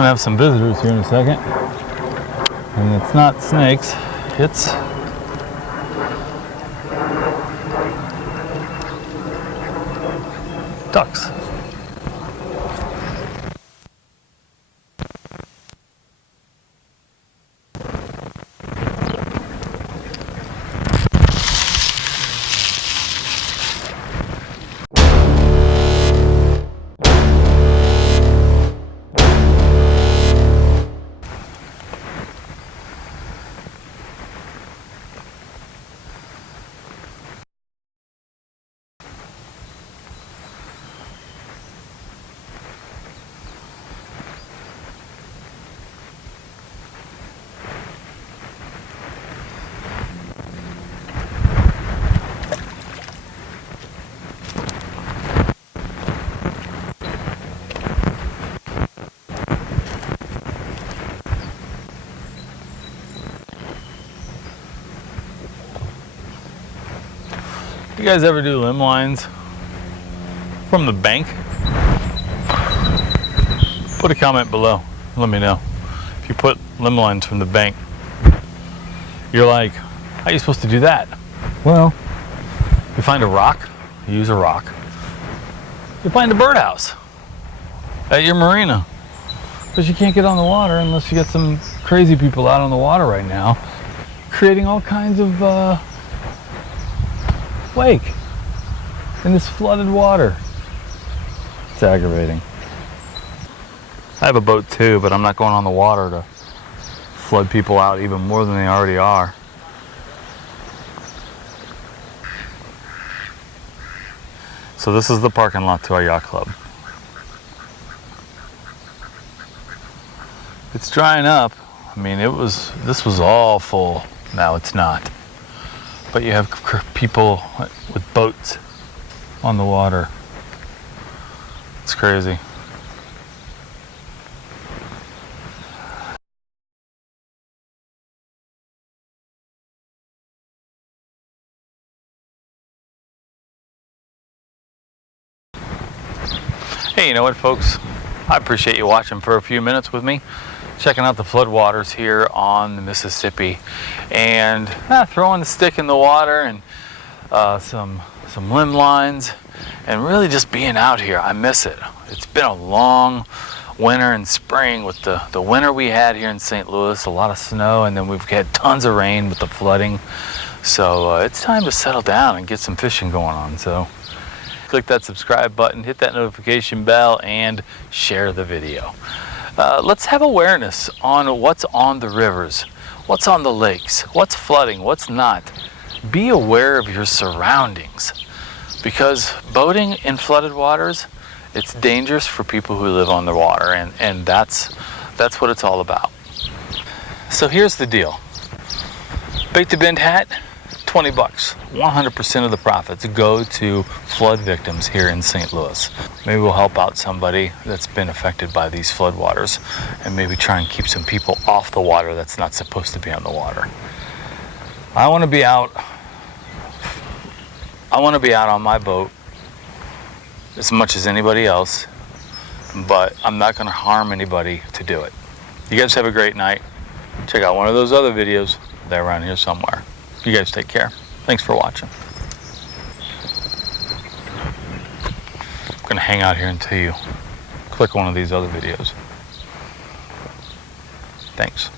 gonna have some visitors here in a second. And it's not snakes, it's ducks. You guys ever do limb lines from the bank? Put a comment below. Let me know. If you put limb lines from the bank, you're like, how are you supposed to do that? Well, you find a rock, you use a rock. You find a birdhouse at your marina. Because you can't get on the water unless you got some crazy people out on the water right now, creating all kinds of wake in this flooded water. It's aggravating. I have a boat too, but I'm not going on the water to flood people out even more than they already are. So this is the parking lot to our yacht club. It's drying up. I mean, this was all full. Now it's not. But you have people with boats on the water. It's crazy. Hey, you know what, folks? I appreciate you watching for a few minutes with me, checking out the floodwaters here on the Mississippi, and throwing the stick in the water and some limb lines, and really just being out here. I miss it. It's been a long winter and spring with the winter we had here in St. Louis, a lot of snow, and then we've had tons of rain with the flooding. So it's time to settle down and get some fishing going on. So click that subscribe button, hit that notification bell, and share the video. Let's have awareness on what's on the rivers, what's on the lakes, what's flooding, what's not. Be aware of your surroundings, because boating in flooded waters, it's dangerous for people who live on the water, and that's what it's all about. So here's the deal. Bait to Bend hat, 20 bucks. 100% of the profits go to flood victims here in St. Louis. Maybe we'll help out somebody that's been affected by these floodwaters, and maybe try and keep some people off the water that's not supposed to be on the water. I want to be out on my boat as much as anybody else, but I'm not going to harm anybody to do it. You guys have a great night. Check out one of those other videos. They're around here somewhere. You guys take care. Thanks for watching. I'm going to hang out here until you click one of these other videos. Thanks.